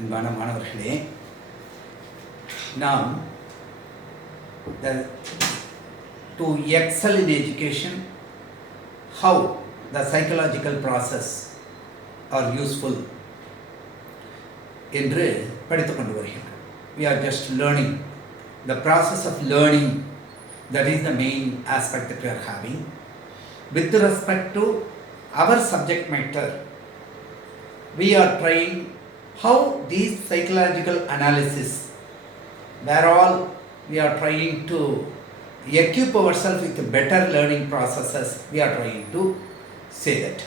அன்பான மாணவர்களே, நாம் to excel in education, how the psychological process are useful என்று படித்துக் கொண்டு வருகின்றோம். We are just learning. The process of learning, that is the main aspect that we are having. With respect to our subject matter, we are trying how these psychological analysis, where all we are trying to equip ourselves with better learning processes, we are trying to say that.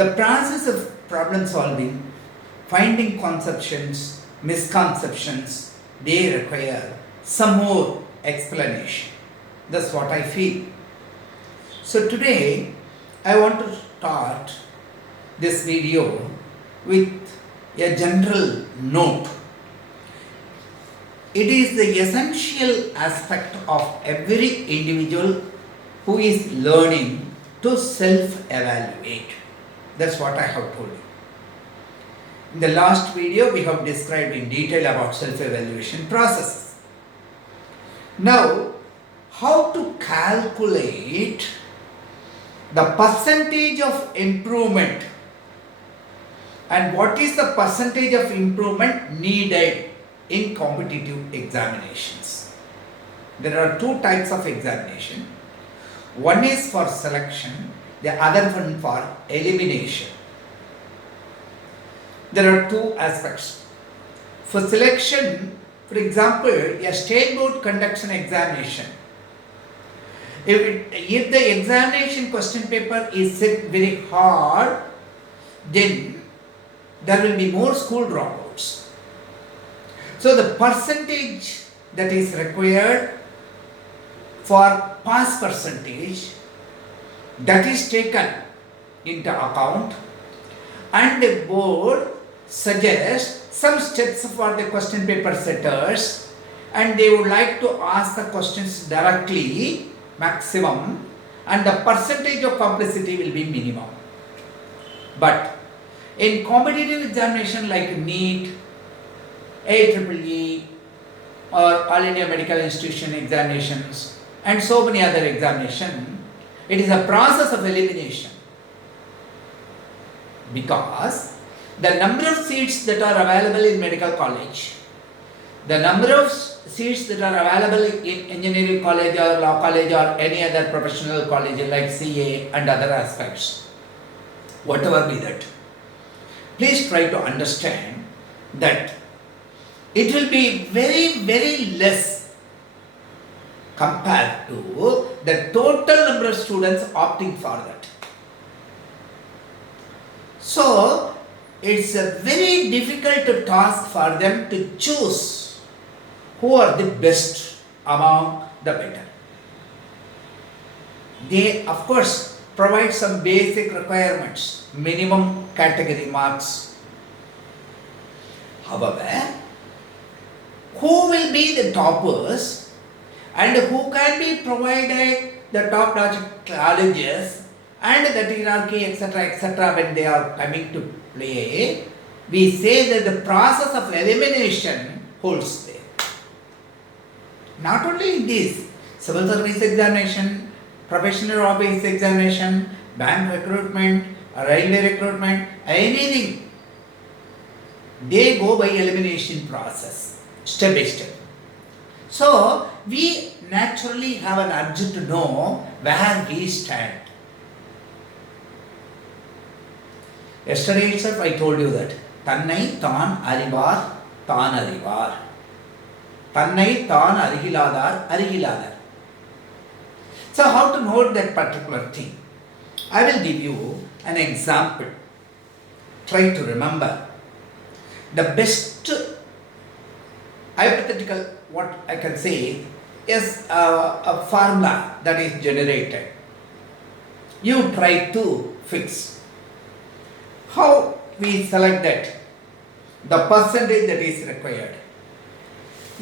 The process of problem solving, finding conceptions, misconceptions, they require some more explanation. That's what I feel. So today I want to start this video with a general note. It is the essential aspect of every individual who is learning to self-evaluate. That's what I have told you. In the last video, we have described in detail about self-evaluation processes. Now, how to calculate the percentage of improvement and what is the percentage of improvement needed in competitive examinations. There are two types of examination. One is for selection, the other one for elimination. There are two aspects. For selection, for example, a state board conducts an examination. If the examination question paper is set very hard, then there will be more school dropouts. So the percentage that is required for pass percentage, that is taken into account, and the board suggests some steps for the question paper setters, and they would like to ask the questions directly, maximum, and the percentage of complicity will be minimum. But in competitive examination like NEET, IEEE, or All India Medical Institution examinations, and so many other examinations, it is a process of elimination. Because the number of seats that are available in medical college, the number of seats that are available in engineering college or law college or any other professional college like CA and other aspects, whatever be that, please try to understand that it will be very, very less compared to the total number of students opting for that. So, it's a very difficult task for them to choose who are the best among the better. They, of course, provide some basic requirements, minimum category marks. However, who will be the toppers and who can be provided the top-notch colleges and the hierarchy, etc., when they are coming to play, we say that the process of elimination holds there. Not only in this, civil service examination, professional office examination, bank recruitment, railway recruitment, anything, they go by elimination process, step by step. So, we naturally have an urge to know where we stand. Yesterday itself I told you that தன்னை தான் அறிவார் தான் அறிவார், தன்னை தான் அறிகிலாதார் அறிகிலாதார். So how to note that particular thing? I will give you an example. Try to remember. The best hypothetical, what I can say, is a formula that is generated. You try to fix. How we select that? The percentage that is required.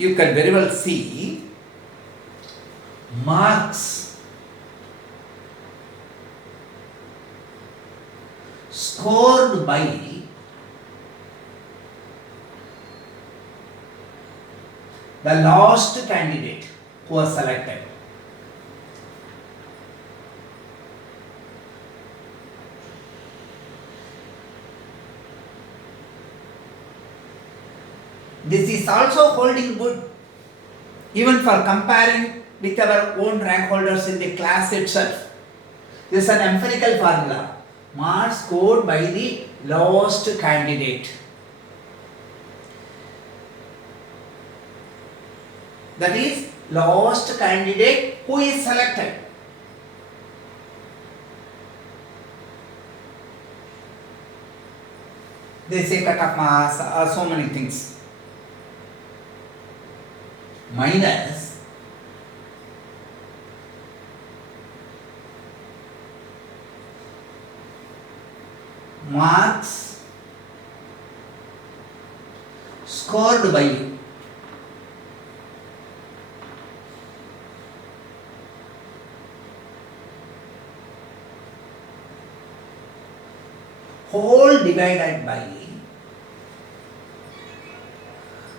You can very well see marks scored by the last candidate who was selected. This is also holding good even for comparing with our own rank holders in the class itself. This is an empirical formula. Marks scored by the lowest candidate. That is, lowest candidate who is selected. They say cut-off marks, so many things. Minus marks scored by whole divided by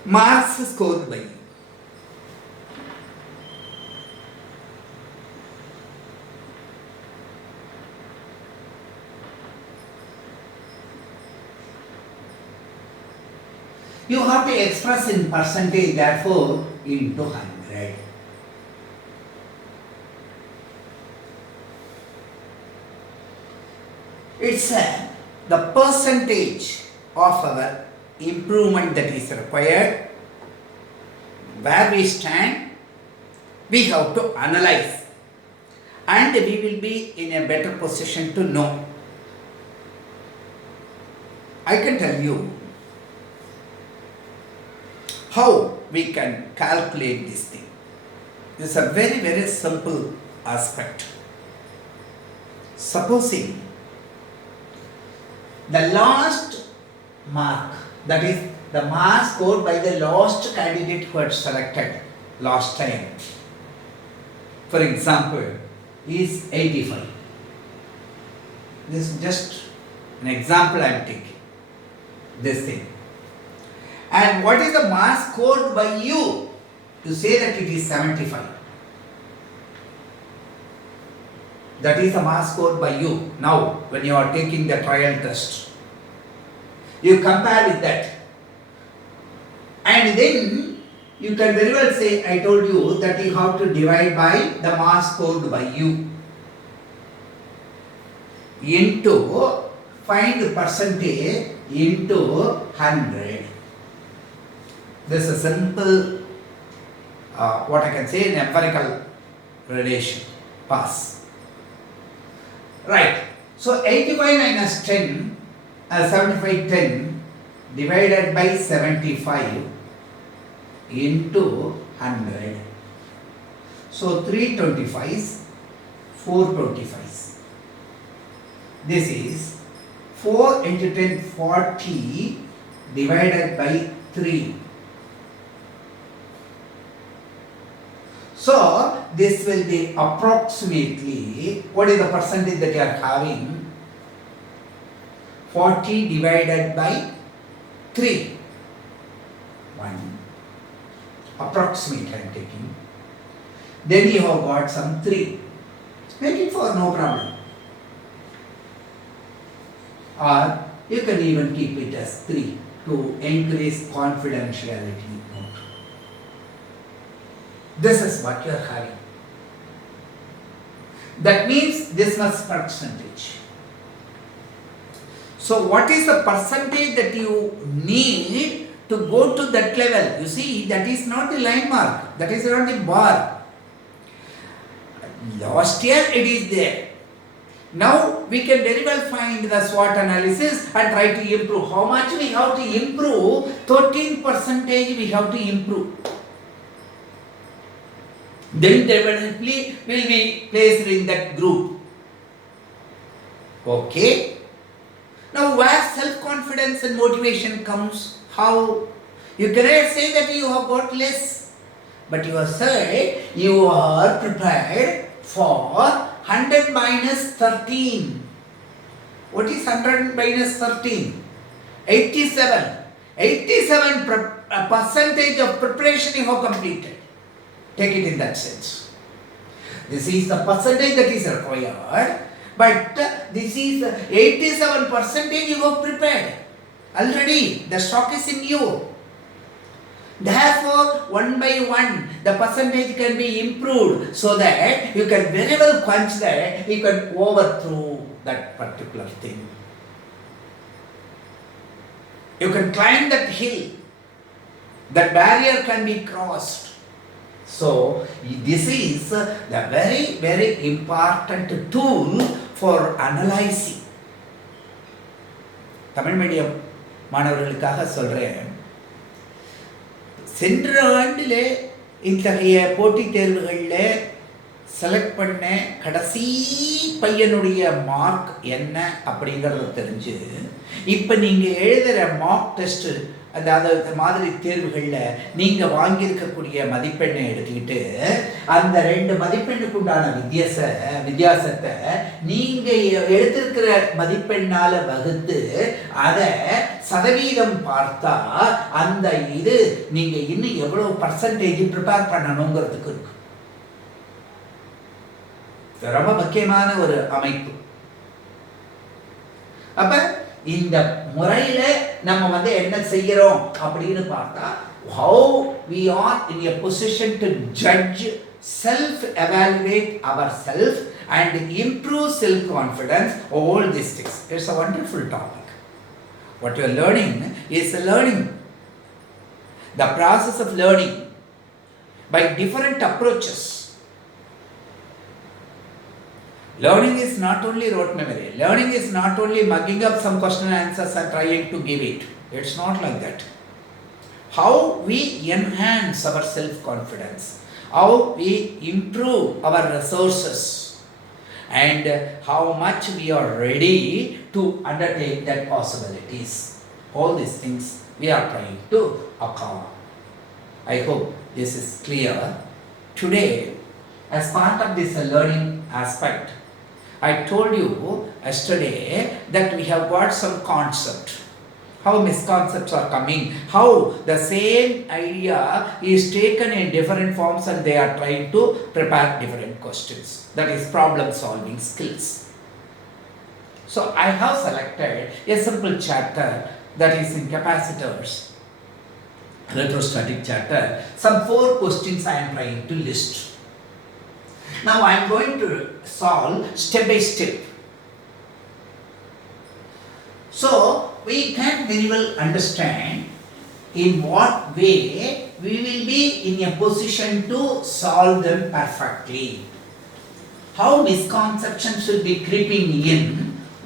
marks scored by. You have to express in percentage, therefore into 100. It's the percentage of our improvement that is required. Where we stand, we have to analyze, and we will be in a better position to know. I can tell you how we can calculate this thing. This is a very, very simple aspect. Supposing the last mark, that is the mark scored by the last candidate who had selected last time, for example, is 85. This is just an example I am taking. This thing. And what is the mark scored by you? You say that it is 75. That is the mark scored by you. Now, when you are taking the trial test, you compare with that. And then you can very well say, I told you that you have to divide by the mark scored by you into, find the percentage into 100. This is a simple, what I can say, an empirical relation. Pass. Right. So 85 minus 10, 75, 10 divided by 75 into 100. So 325s, 425s. This is 4 into 10, 40 divided by 3. So this will be approximately, what is the percentage that you are having? 40 divided by 3. 1. Approximate I am taking. Then you have got some 3. Make it 4, no problem. Or you can even keep it as 3 to increase confidentiality. This is what you are having. That means this was percentage. So what is the percentage that you need to go to that level? You see, that is not the line mark. That is not the bar. Last year it is there. Now we can very well find the SWOT analysis and try to improve. How much we have to improve? 13% we have to improve. Then definitely will be placed in that group. Okay. Now where self-confidence and motivation comes? How? You cannot say that you have got less, but you are saying you are prepared for 100 minus 13. What is 100 minus 13? 87. 87% of preparation you have completed. Take it in that sense. This is the percentage that is required, but this is 87% you have prepared. Already the stock is in you. Therefore, one by one, the percentage can be improved so that you can very well quench that, you can overthrow that particular thing. You can climb that hill. That barrier can be crossed. So, this is the very, very important tool for analyzing. Tamil medium மாணவர்களுக்காக சொல்கிறேன், சென்ற ஆண்டிலே இத்தகைய போட்டித் தேர்வுகளில் select பண்ண கடைசி பையனுடைய மார்க் என்ன அப்படிங்கிறத தெரிஞ்சு, இப்போ நீங்கள் எழுதுகிற மார்க் டெஸ்ட்டு அந்த மாதிரி தேர்வுகளில் நீங்கள் வாங்கியிருக்கக்கூடிய மதிப்பெண்ணை எடுத்துக்கிட்டு அந்த 2 மதிப்பெண்ணுக்கு உண்டான வித்தியாசத்தை நீங்கள் எடுத்திருக்கிற மதிப்பெண்ணால் வகுத்து அதை சதவீதம் பார்த்தா அந்த இது நீங்கள் இன்னும் எவ்வளோ பர்சன்டேஜ் ப்ரிப்பேர் பண்ணணுங்கிறதுக்கு இருக்கு. ரொம்ப முக்கியமான ஒரு அமைப்பு. அப்போ இந்த முறையில் நம்ம என்ன செய்கிறோம் அப்படின்னு பார்த்தா, how we are in a position to judge, self-evaluate ourselves and improve self-confidence, all these things. It's a wonderful topic. What you are learning is learning. The process of learning by different approaches. Learning is not only rote memory. Learning is not only mugging up some question and answers and trying to give it. It's not like that. How we enhance our self-confidence, how we improve our resources, and how much we are ready to undertake that possibilities. All these things we are trying to account. I hope this is clear. Today, as part of this learning aspect, I told you yesterday that we have got some concept, how misconcepts are coming, how the same idea is taken in different forms and they are trying to prepare different questions. That is problem solving skills. So I have selected a simple chapter that is in capacitors, electrostatic chapter. Some 4 questions I am trying to list. Now I am going to solve step by step. So we can very well understand in what way we will be in a position to solve them perfectly. How misconceptions should be creeping in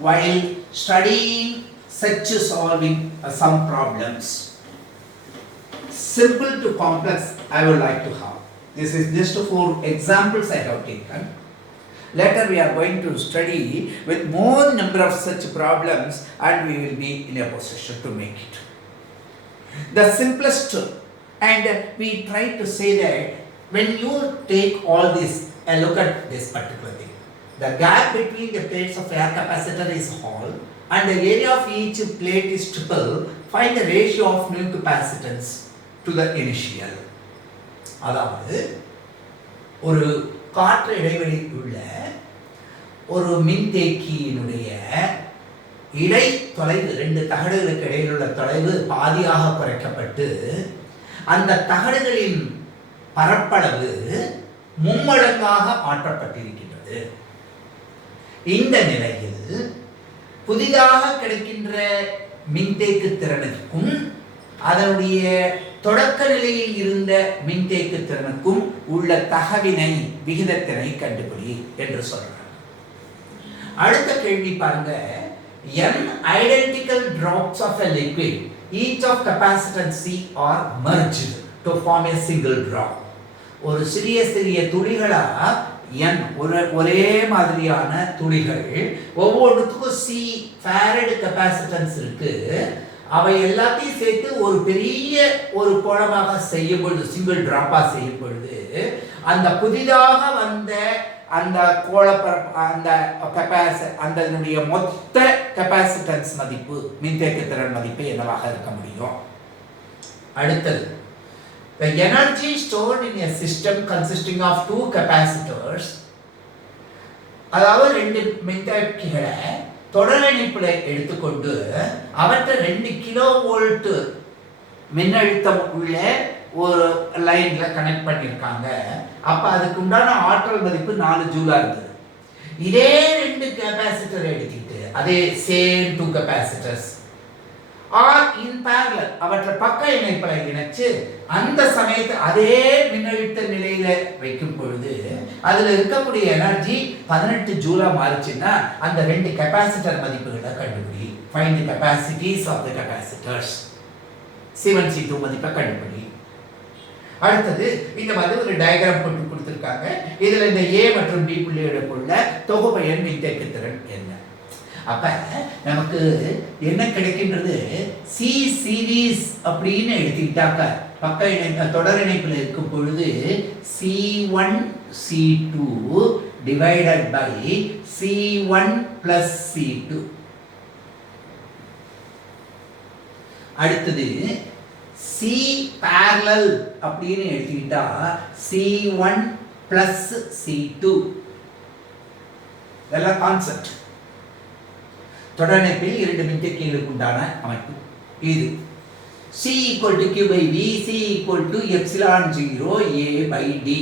while studying such solving some problems. Simple to complex I would like to have. This is just 4 examples I have taken. Later we are going to study with more number of such problems and we will be in a position to make it. The simplest, and we try to say that when you take all this and look at this particular thing, the gap between the plates of air capacitor is hall and the area of each plate is triple. Find the ratio of new capacitance to the initial. அதாவது ஒரு காற்று இடைவெளி உள்ள ஒரு மின்தேக்கியினுடைய இடை தொலைவு, 2 தகடுகளுக்கு இடையில் உள்ள தொலைவு பாதியாக குறைக்கப்பட்டு அந்த தகடுகளின் பரப்பளவு மும்மடங்காக மாற்றப்பட்டிருக்கின்றது. இந்த நிலையில் புதிதாக கிடைக்கின்ற மின்தேக்கு திறனுக்கும் அதனுடைய தொடக்க நிலையில் இருந்த மின்தேக்கு திறனுக்கும் உள்ள தகவினை விகிதத்தினை கண்டுபிடி என்று சொல்றாங்க. அடுத்த கேள்வி பாருங்க, n identical drops of a liquid, each of capacitance C are merged to form a single drop. ஒரு சிறிய சிறிய துளிகளா n ஒரே மாதிரியான துளிகள், ஒவ்வொன்றுத்துக்கும் C farad capacitance இருக்கு. அவை எல்லாத்தையும் சேர்த்து ஒரு பெரிய ஒரு கோளமாக செய்யும் பொழுது, சிங்கிள் டிராப்பா செய்யும் பொழுது, அந்த புதிதாக வந்த அந்த அந்த அதனுடைய மொத்த கெப்பாசிட்டன்ஸ் மதிப்பு, மின்தேக்கு திறன் மதிப்பு என்னவாக இருக்க முடியும் அடுத்தது the energy stored in a system consisting of two capacitors, அதாவது ரெண்டு மின்தேக்கிகளை தொடர் இணைப்புல எடுத்துக்கொண்டு அவற்றை 2 கிலோ வோல்ட் மின்னழுத்தம் உள்ள ஒரு லைன்ல கனெக்ட் பண்ணியிருக்காங்க. அப்ப அதுக்கு உண்டான ஆற்றல் மதிப்பு 4 ஜூலா இருந்தது. இதே 2 கெபாசிட்டர் எடுத்துக்கிட்டு அதே சேம் 2 கெபாசிட்டர்ஸ் ஆர் இன் parallel அவற்றை பக்க இணைப்புல இணைச்சு அந்த சமயத்தை அதே மின்னழுத்த நிலையில வைக்கும் பொழுது அதுல இருக்கக்கூடிய எனர்ஜி 18 ஜூலா மாறுச்சுன்னா அந்த 2 கெபாசிட்டர் மதிப்புகளை கண்டுபிடி. find the capacities of the capacitors. C1 C2 மதிப்பை கண்டுபிடி. அடுத்தது இந்த மாதிரி ஒரு டயகிராம் போட்டு கொடுத்திருக்காங்க. இதுல இந்த A மற்றும் B புள்ளிகளுக்குள்ள தொகுபயன் மின்தேக்குத்திறன் என்ன? அப்ப நமக்கு என்ன கிடைக்கின்றது? C சீரிஸ் அப்படின்னு எடுத்துக்கிட்டாக்க பக்க இணைப்பு தொடர் இணைப்பில் இருக்கும் பொழுது C1 C2 divided by C1 plus C2. அடுத்தது C parallel அப்படின்னு எடுத்துக்கிட்டா C1 plus C2. இதெல்லாம் கான்செப்ட். தொடர் இணைப்பில் 2 மின்தேக்கிகளுக்கு உண்டான அமைப்பு இது. C equal to Q by V, C equal to epsilon 0 A by D.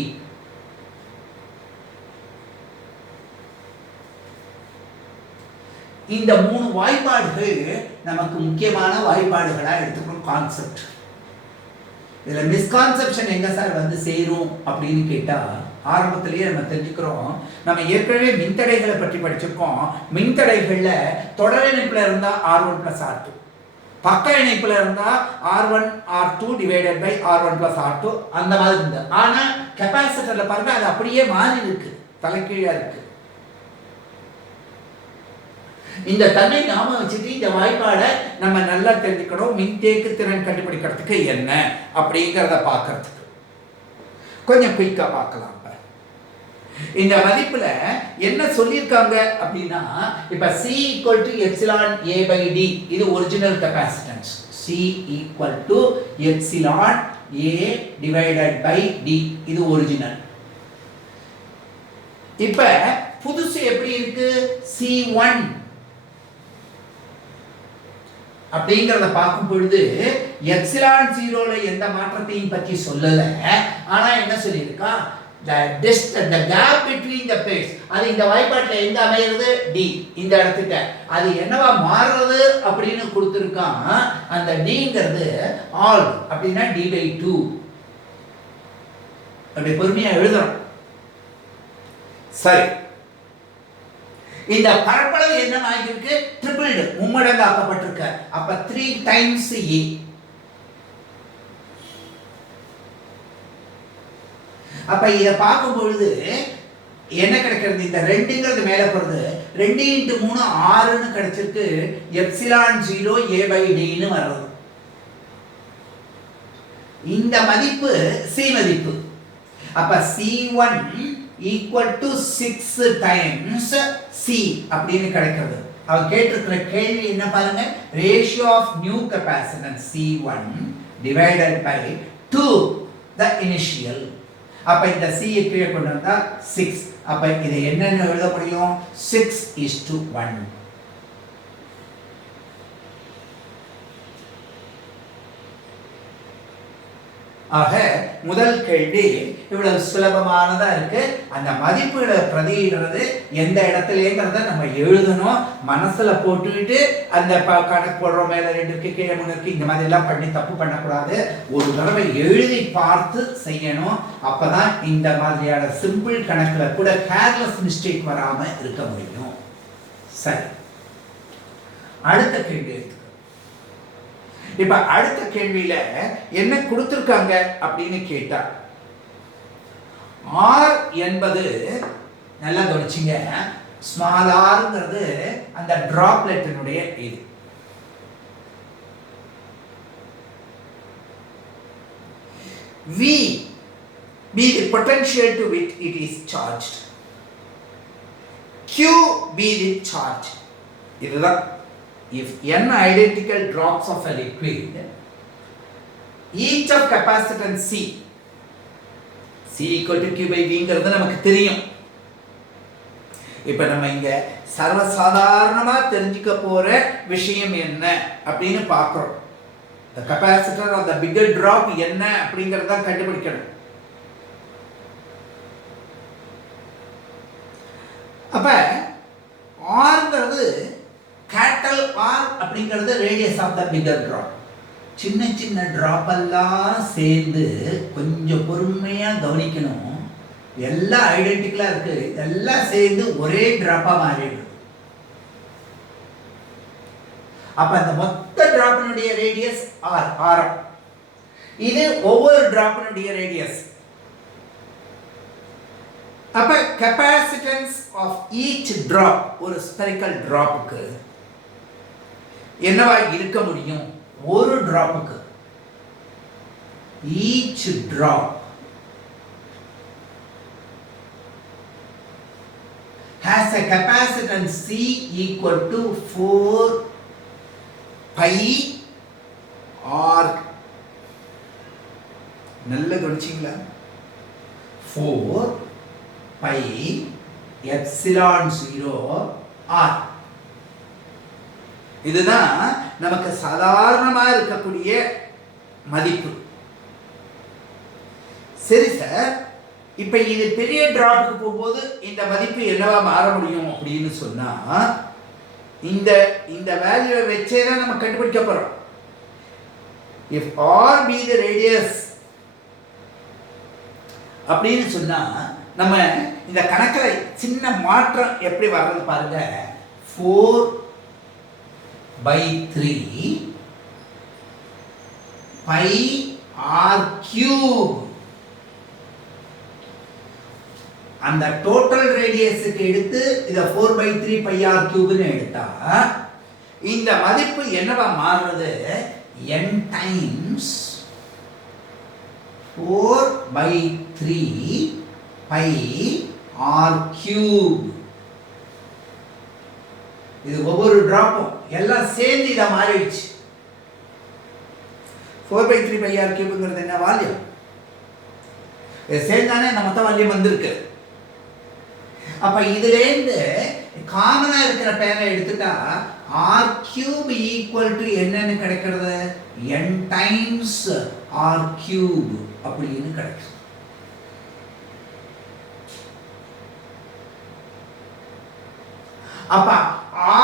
இந்த 3 வாய்ப்பாடுகள் நமக்கு முக்கியமான வாய்ப்பாடுகளா எடுத்துக்கணும் கான்செப்ட். இதுல மிஸ்கான்செப்ஷன் எங்க சார் வந்து சேரும் அப்படின்னு கேட்டா ஆரம்பத்திலேயே நம்ம தெரிஞ்சுக்கிறோம். நம்ம ஏற்கனவே மின்தடைகளை பற்றி படிச்சிருக்கோம். மின்தடைகள்ல தொடர் இணைப்புல இருந்தா R1 plus R2, பக்க இணைப்புல இருந்தா R1 R2 divided by R1 plus R2 அந்த மாதிரி இருந்தது. ஆனா கெபாசிட்டர்ல பாருங்க அது அப்படியே மாறி இருக்கு, தலைகீழா இருக்கு. இந்த தன்னை நாம வச்சுட்டு இந்த வாய்ப்பாடை நம்ம நல்லா தெரிஞ்சுக்கணும். மின்தேக்கு திறன் கண்டுபிடிக்கிறதுக்கு என்ன அப்படிங்கிறத பார்க்கறதுக்கு கொஞ்சம் குயிக்கா பார்க்கலாம். இந்த மதிப்புல என்ன சொல்லியிருக்காங்க அப்படின்னா இப்ப C equal to epsilon A by D இது original capacitance. C equal to epsilon A divided by D இது ஒரிஜினல். இப்ப புதுசு எப்படி இருக்கு? C1 அப்படிங்கறத பார்க்கும் பொழுது எப்சிலான் 0ல எந்த மாற்றத்தையும் பற்றி சொல்லல. ஆனா என்ன சொல்லியிருக்கா? the gap between the plates அது இந்த வாய்ப்பாட்டில் எங்க அமையிறது? D இந்த இடத்துக்கு அது என்னவா மாறுறது அப்படின்னு கொடுத்திருக்கான். அந்த Dங்கிறது ஆல் அப்படின்னா D/2 அப்படி பொறுமையா எழுதுறோம். சரி, இந்த பரப்பளவு என்ன ஆகியிருக்கு? ட்ரிபிள்டு, மும்மடங்காக்கப்பட்டிருக்கு. அப்ப 3 times A. அப்ப இத பார்க்கும் பொழுது என்ன கிடைக்கிறது? இந்த 2ங்கிறது மேல போறது 2 × 3 6ன்னு கிடைச்சிருக்கு. எப்சிலான் 0 A by D ன்னு வருது. இந்த மதிப்பு C மதிப்பு. அப்ப C1 equal to 6 times C அப்படின்னு கிடைக்கிறது. அவ கேட்டிருக்கிற கேள்வி என்ன பாருங்க? Ratio of new capacitance C1 divided by 2 the initial. அப்ப இந்த C கீழே கொண்டு வந்தா 6. அப்ப இதை என்னன்னு எழுத முடியும்? 6:1. ஆக முதல் கேள்வி இவ்வளவு சுலபமானதா இருக்கு. அந்த மதிப்புகளை பிரதியிடுறது எந்த இடத்துலங்கிறத நம்ம எழுதணும். மனசுல போட்டுக்கிட்டு அந்த கணக்கு போடுறோம், மேல 2 இருக்கு கீழே 3 இருக்கு, இந்த மாதிரி எல்லாம் பண்ணி தப்பு பண்ணக்கூடாது. ஒரு தடவை எழுதி பார்த்து செய்யணும். அப்பதான் இந்த மாதிரியான சிம்பிள் கணக்குல கூட கேர்லெஸ் மிஸ்டேக் வராம இருக்க முடியும். சரி, அடுத்த கேள்வி. இப்ப அடுத்த கேள்வியில என்ன கொடுத்திருக்காங்க அப்படின்னு கேட்டா, R என்பது நல்லா கவனிச்சிங்க, ஸ்மால் ஆர்ங்கிறது அந்த டிராப்லெட்டினுடைய இது. V be the potential to which it is charged. Q be the charge. இதுதான். If n identical drops of a liquid each of capacitance C, C equal to Q by Vங்கிறது நமக்கு தெரியும். இப்போ நம்ம இங்க சர்வசாதாரணமா தெரிஞ்சுக்க போற விஷயம் என்ன அப்படின்னு பார்க்கிறோம். the capacitor of the bigger drop என்ன அப்படிங்கறத கண்டுபிடிக்கணும். அப்ப ஆர்ங்கிறது கேட்டல் ஆர் அப்படிங்கிறது radius of the bigger drop. சின்ன சின்ன ட்ராப் எல்லாம் சேர்ந்து கொஞ்சம் பொறுமையா கவனிக்கணும். எல்லாம் ஐடென்டிக்கலா இருக்கு, எல்லாம் சேர்ந்து ஒரே டிராப்பா மாறிடுது. அப்ப அந்த மொத்த டிராப்பினுடைய ரேடியஸ் ஆர், ஆரம். இது ஒவ்வொரு டிராப்பினுடைய ரேடியஸ். அப்ப capacitance of each drop, ஒரு spherical dropக்கு என்னவா இருக்க முடியும்? ஒரு டிராப்புக்கு each drop has a capacitance C equal to 4 pi r. நல்ல கவனிச்சீங்களா? 4 pi epsilon 0 r. இதுதான் நமக்கு சாதாரணமா இருக்கக்கூடிய மதிப்பு. சரி சார், இப்ப இது பெரிய டிராப்புக்கு போகும்போது இந்த மதிப்பு என்னவா மாற முடியும் அப்படின்னு சொன்னா, இந்த இந்த வேல்யூவை வச்சே தான் நம்ம கண்டுபிடிக்க போறோம். if r be the radius அப்படின்னு சொன்னா நம்ம இந்த கணக்குல சின்ன மாற்றம் எப்படி வர்றது பாருங்க. 4/3 pi r cube. அந்த டோட்டல் ரேடியஸுக்கு எடுத்து இத 4/3 pi r cube ன்னு எடுத்தா இந்த மதிப்பு என்னவா மாறுறது? n times 4/3 pi r cube. இது ஒவ்வொரு டிராப்பும் எல்லாம் சேர்ந்து இத மாறிடுச்சு. 4/3 pi r cubeங்கிறது என்ன? வால்யூம். இது சேர்ந்தானே இந்த மொத்த வால்யூம் வந்திருக்கு. அப்ப இதுல இருந்து காமனா இருக்கிற பேரை எடுத்துட்டா r cube equal to என்னன்னு கிடைக்கிறது? n times r cube அப்படின்னு கிடைக்கும். அப்ப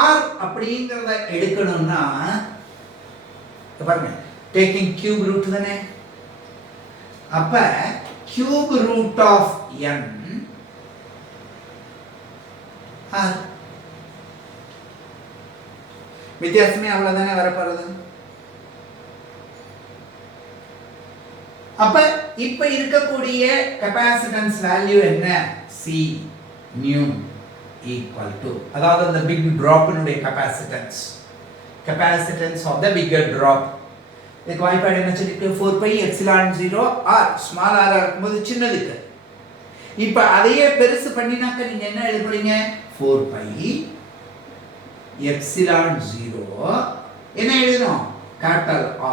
r அப்படிங்கறத எடுக்கணும்னா பாருங்க, டேக்கிங் கியூப் ரூட் தானே. அப்ப cube root of n r. வித்தியாசமே அவ்வளவுதானே வரப்போறது. அப்ப இப்ப இருக்கக்கூடிய கெபாசிட்டன்ஸ் வேல்யூ என்ன? C nu equal to, அதாவது அந்த பிக் டிராப்பினுடைய capacitance of the bigger drop. இதுக்கு வாய்ப்பாடு என்ன சொல்லிருக்கு? 4 pi epsilon 0 r. Small r இருக்கும்போது சின்னதுக்கு. இப்ப அதையே பெருசு பண்ணினாக்க நீங்க என்ன எழுதுறீங்க? 4 pi epsilon 0 என்ன எழுதணும்? Capital R.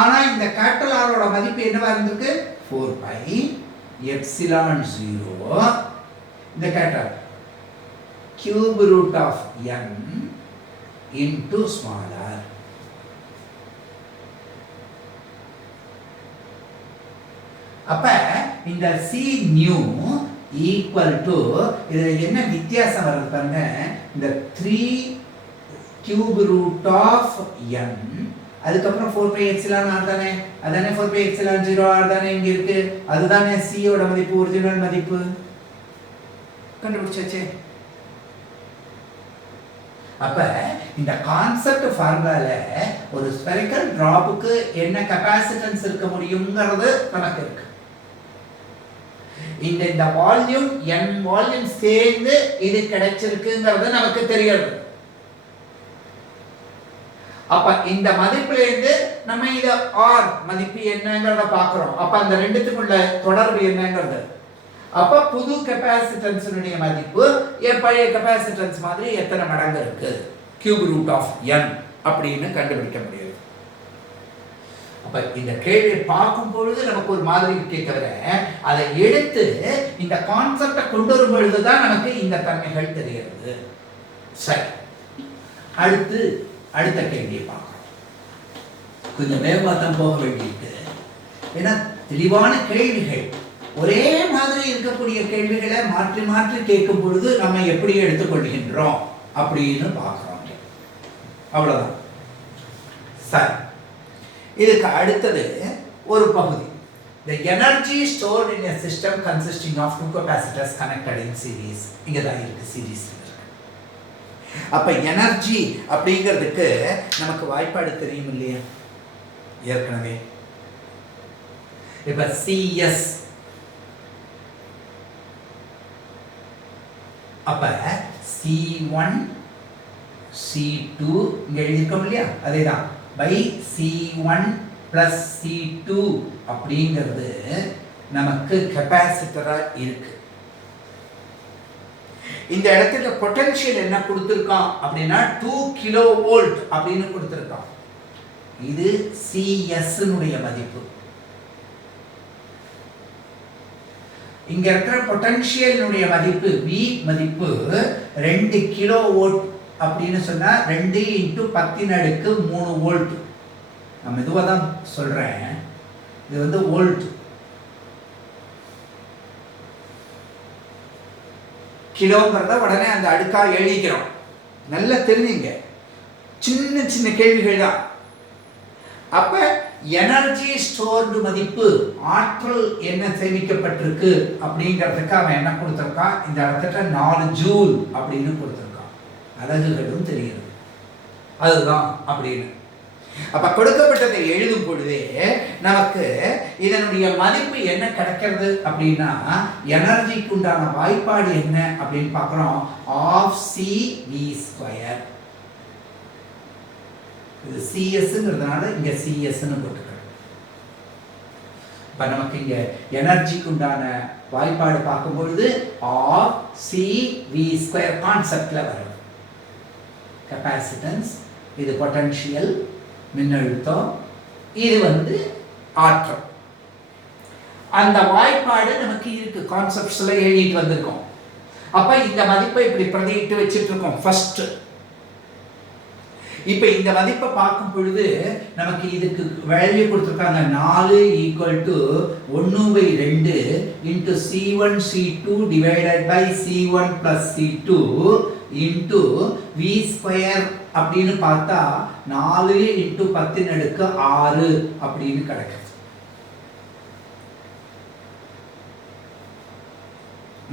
ஆனா இந்த கேபிட்டல் R ஓட மதிப்பு என்னவா இருந்திருக்கு? 4 pi epsilon 0 இந்த capital cube root of n into small r. அப்ப இந்த C nu equal to, இதுல என்ன வித்தியாசம் வருது பாருங்க, இந்த 3 cube root of n அதுக்கப்புறம் 4 pi epsilon r தானே, அதானே 4 pi epsilon 0 r தானே இங்க இருக்கு, அதுதானே C ஓட மதிப்பு, ஒரிஜினல் மதிப்பு. கண்டுபிடிச்சாச்சே. அப்ப இந்த கான்செப்ட் ஃபார்முலால ஒரு ஸ்பெரிக்கல் டிராப்புக்கு என்ன கெபாசிட்டன்ஸ் இருக்க முடியும்ங்கிறது நமக்கு இருக்கு. இந்த வால்யூம் n வால்யூம் சேர்ந்து இது கிடைச்சிருக்குங்கிறது நமக்கு தெரியாது. அப்ப இந்த மதிப்புல இருந்து நம்ம இத r மதிப்பு என்னங்கறத பார்க்கிறோம். அப்ப அந்த ரெண்டுத்துக்குள்ள தொடர்பு என்னங்கிறது, அப்ப புது கெபாசிட்டன்ஸ் உடைய மதிப்பு பழைய கெபாசிட்டன்ஸ் மாதிரி எத்தனை மடங்கு இருக்கு, கியூப் ரூட் ஆஃப் n அப்படின்னு கண்டுபிடிக்க முடியாது. அப்ப இந்த கேள்வியை பார்க்கும் பொழுது நமக்கு ஒரு மாதிரி இருக்கே தவிர அதை எடுத்து இந்த கான்செப்டை கொண்டு வரும் பொழுதுதான் நமக்கு இந்த தன்மைகள் தெரிகிறது. சரி, அடுத்த கேள்வியை பார்க்கலாம். கொஞ்சம் வேகமாக தான் போக வேண்டியிருக்கு. ஏன்னா தெளிவான கேள்விகள், ஒரே மாதிரி இருக்கக்கூடிய கேள்விகளை மாற்றி மாற்றி கேட்கும் பொழுது நம்ம எப்படி எடுத்துக்கொள்கின்றோம் அப்படின்னு பார்க்கிறோம். அவ்வளவுதான். சரி, இதுக்கு அடுத்தது ஒரு பகுதி. The energy stored in a system consisting of two capacitors connected in series. இங்க தான் இருக்கு சீரிஸ். அப்ப எனர்ஜி அப்படிங்கிறதுக்கு நமக்கு வாய்ப்பாடு தெரியும் இல்லையா ஏற்கனவே. இப்ப CS, அப்ப C1 C2 இங்க எழுதிருக்கோம் இல்லையா, அதேதான் by C1 plus C2 அப்படிங்கிறது நமக்கு கெபாசிட்டரா இருக்கு. இந்த இடத்துல பொட்டன்ஷியல் என்ன கொடுத்திருக்கான் அப்படின்னா 2 கிலோ வோல்ட் அப்படின்னு கொடுத்திருக்கான். இது CS னுடைய மதிப்பு. இங்க இருக்கிற பொட்டன்ஷியலினுடைய மதிப்பு V மதிப்பு 2 கிலோ வோல்ட் அப்படின்னு சொன்னா 2 × 10⁻³ வோல்ட். நான் மெதுவாக தான் சொல்றேன், இது வோல்ட். கிலோங்கிறத உடனே அந்த அடுக்கா எழுதிக்கிறோம். நல்லா தெரிஞ்சுங்க, சின்ன சின்ன கேள்விகள் தான். அப்ப எனர்ஜி ஸ்டோர்டு மதிப்பு, ஆற்றல் என்ன சேமிக்கப்பட்டிருக்கு அப்படிங்கிறதுக்கு அவன் என்ன கொடுத்திருக்கான், இந்த இடத்துல 4 ஜூல் அப்படின்னு கொடுத்திருக்கான். அலகுகளும் தெரிகிறது, அதுதான் அப்படின்னு. அப்ப கொடுக்கப்பட்டதை எழுதும் பொழுதே நமக்கு இதனுடைய மதிப்பு என்ன கிடைக்கிறது அப்படின்னா, எனர்ஜிக்கு உண்டான வாய்ப்பாடு என்ன அப்படின்னு பார்க்கிறோம், ஆஃப் CV². இது CS-ங்கிறதுனால இங்க CS-ன்னு போட்டுக்கிறோம். இப்ப நமக்கு இங்க எனர்ஜிக்கு உண்டான வாய்ப்பாடு பார்க்கும் பொழுது ஆஃப் CV² கான்செப்ட்ல வரும். கெபாசிட்டன்ஸ், இது பொட்டன்ஷியல் மின்னழுத்தம், இது ஆற்றல். அந்த வாய்ப்பாடு நமக்கு இருக்கு, கான்செப்ட்ஸ்ல எழுதிட்டு வந்திருக்கோம். அப்ப இந்த மதிப்பை இப்படி பிரதியிட்டு வச்சிட்டு இருக்கோம் ஃபர்ஸ்ட். இப்ப இந்த மதிப்பை பார்க்கும் பொழுது நமக்கு இதுக்கு வேல்யூ கொடுத்திருக்காங்க. 4 = 1/2 into C1 C2 divided by C1 plus C2 into V² அப்படின்னு பார்த்தா 4 × 10⁻⁶ அப்படின்னு கிடைக்கும்.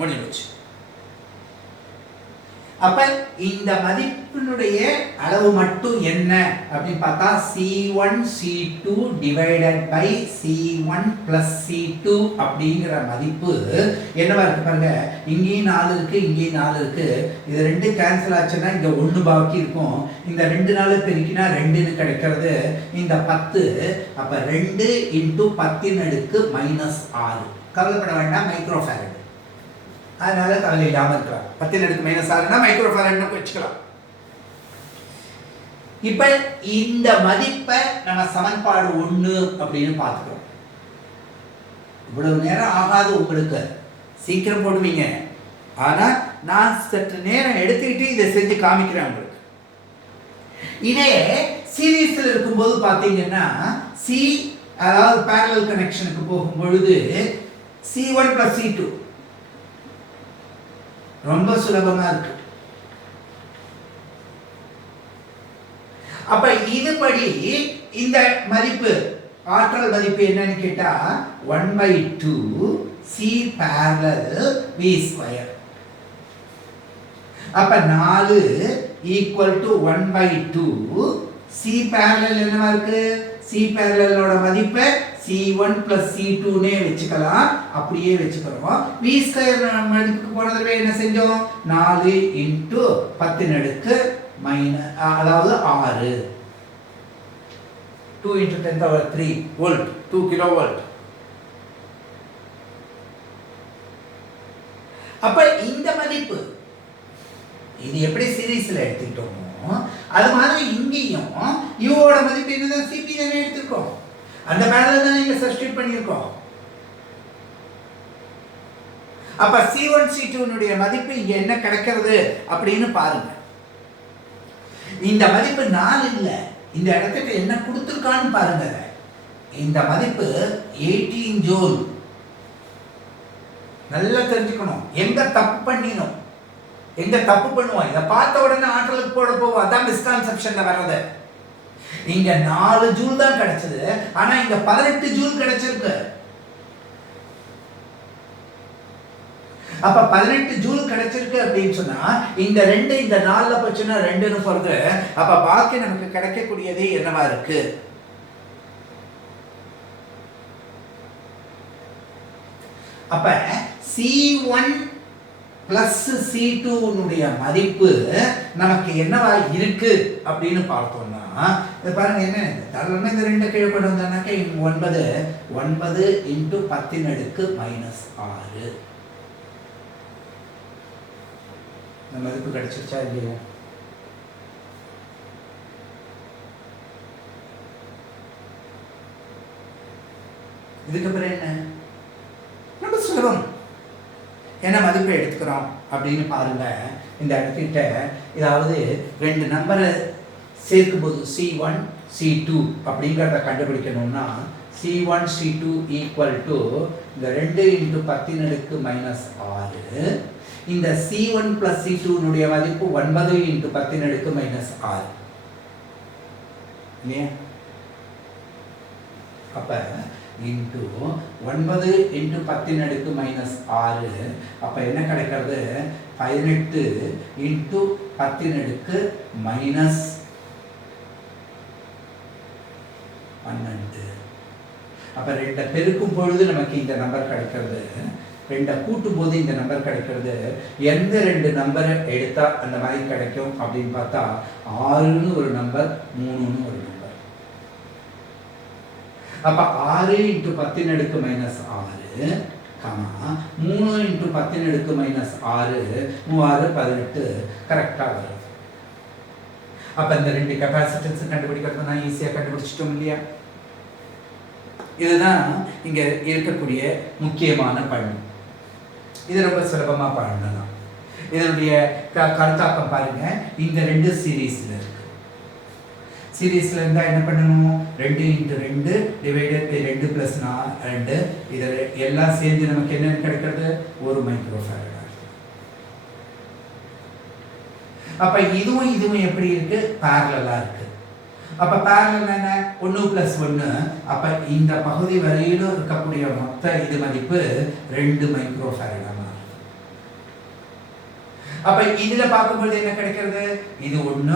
முடிஞ்சு. அப்ப இந்த மதிப்பினுடைய அளவு மட்டும் என்ன அப்படின்னு பார்த்தா C1 C2 divided by C1 plus C2 அப்படிங்கிற மதிப்பு என்னவா இருக்கு பாருங்க. இங்கேயும் 4 இருக்கு, இங்கேயும் 4 இருக்கு. இது 2 கேன்சல் ஆச்சுன்னா இங்க 1 பாக்கி இருக்கும். இந்த 2 நாள் பெருக்கினா 2ன்னு கிடைக்கிறது. இந்த 10, அப்ப 2 × 10⁻⁻⁶. கவலைப்பட வேண்டாம், மைக்ரோஃபாரட். அதனால கவலை இல்லாம இருக்கலாம். 10⁻⁻⁶ மைக்ரோஃபாரட்னு வச்சுக்கலாம். இப்ப இந்த மதிப்பை நம்ம சமன்பாடு 1 அப்படின்னு பார்த்துக்கிறோம். இவ்வளவு நேரம் ஆகாது உங்களுக்கு, சீக்கிரம் போடுவீங்க. ஆனா நான் சற்று நேரம் எடுத்துக்கிட்டு இதை செஞ்சு காமிக்கிறேன் உங்களுக்கு. இதே சீரீஸ்ல இருக்கும்போது பார்த்தீங்கன்னா அதாவது பேரலல் கனெக்ஷனுக்கு போகும் பொழுது C1 plus C2 ரொம்ப சுலபமா இருக்கு. அப்ப இதுபடி இந்த மதிப்பு, ஆற்றல் மதிப்பு என்னன்னு கேட்டா 1/2 C parallel V². அப்ப 4 = 1/2 C parallel என்னவா இருக்கு, C parallel ஓட மதிப்பை C1 plus C2 னே வச்சுக்கலாம், அப்படியே வச்சுக்கிறோம். V² மதிப்புக்கு போனதுல என்ன செஞ்சோம், 4 × 10⁻⁻, அதாவது 6, 2 × 10⁻³ வோல்ட், 2 கிலோ வோல்ட். அப்ப இந்த மதிப்பு இது எப்படி சீரீஸ்ல எடுத்துக்கிட்டோமோ அது மாதிரி இங்கேயும் யூவோட மதிப்பு என்னதான் CP தானே எடுத்துக்கோம். அந்த வேல்யூ தான் இங்க சப்ஸ்டிட்யூட் பண்ணியிருக்கோம். அப்ப C1 C2 னுடைய மதிப்பு இங்க என்ன கிடைக்கிறது அப்படின்னு பாருங்க. இந்த மதிப்பு 4 இல்ல, இந்த இடத்துக்கு என்ன கொடுத்திருக்கான்னு பாருங்க. இந்த மதிப்பு 18 ஜூல். நல்லா தெரிஞ்சுக்கணும் எங்க தப்பு பண்ணினோம், எங்க தப்பு பண்ணுவோம். இதை பார்த்த உடனே ஆற்றலுக்கு போட போவோம். அதான் மிஸ்கான்செப்ஷன்ல வர்றது. இங்க 4 ஜூல் தான் கிடைச்சது, ஆனா இங்க 18 ஜூல் கிடைச்சிருக்கு. அப்ப 18 ஜூல் கிடைச்சிருக்கு அப்படின்னு சொன்னா இந்த 2 இந்த 4ல போச்சுன்னா 2ன்னு போறது. அப்ப பாக்கி நமக்கு கிடைக்கக்கூடியது என்னவா இருக்கு? அப்ப C1 பிளஸ் C2 னுடைய மதிப்பு நமக்கு என்னவா இருக்கு அப்படின்னு பார்த்தோம்னா இது பாருங்க. என்ன தரலன்னா இந்த 2 கீழே கொண்டு வந்தானாக்கா 9 இன்டு 10 -6 இந்த மதிப்பு கிடைச்சிருச்சா இல்லையா? இதுக்கப்புறம் என்ன? ரொம்ப சுலபம். என்ன மதிப்பை எடுத்துக்கிறோம் அப்படின்னு பாருங்க. இந்த இடத்துக்கிட்ட ஏதாவது 2 நம்பரை சேர்க்கும் போது C1 C2 அப்படிங்கிறத கண்டுபிடிக்கணும்னா C1 C2 ஈக்குவல் டு இந்த 2 இன்டு 10 -6. இந்த C1 plus C2 னுடைய மதிப்பு 9 இன்டு 10 -6 இல்லையா? அப்ப இன்டு 9 இன்டு 10 -6 அப்ப என்ன கிடைக்கிறது? 18 இன்டு 10 -12. அப்ப 2 பெருக்கும் பொழுது நமக்கு இந்த நம்பர் கிடைக்கிறது, 2 கூட்டும் போது இந்த நம்பர் கிடைக்கிறது. எந்த 2 நம்பரை எடுத்தா அந்த மாதிரி கிடைக்கும் அப்படின்னு பார்த்தா 6ன்னு ஒரு நம்பர், 3ன்னு ஒரு நம்பர். அப்ப 6 இன்டு 10 -6 கமா 3 இன்டு 10 -6 3 18 கரெக்டா வருது. அப்ப இந்த 2 கெப்பாசிட்டன்ஸ் கண்டுபிடிக்கிறது நான் ஈஸியா கண்டுபிடிச்சிட்டோம் இல்லையா? இதுதான் இங்க இருக்கக்கூடிய முக்கியமான பணி. இது ரொம்ப சுலபமா பண்ணலாம். இதனுடைய கருத்தாக்கம் பாருங்க. இந்த 2 சீரீஸ்ல இருக்கு. சீரீஸ்ல இருந்தா என்ன பண்ணணும்? 2 இன்டு 2 டிவைடட் பை 2 பிளஸ் 2 இது எல்லாம் சேர்ந்து நமக்கு என்ன கிடைக்கிறது? 1 மைக்ரோஃபாரட். அப்ப இதுவும் எப்படி இருக்கு? parallel-ஆ இருக்கு. அப்ப parallel என்ன? 1 plus 1. அப்ப இந்த பகுதி வரையிலும் இருக்கக்கூடிய மொத்த இது மதிப்பு 2 மைக்ரோஃபாரட். அப்ப இதுல பார்க்கும்போது என்ன கிடைக்கிறது? இது 1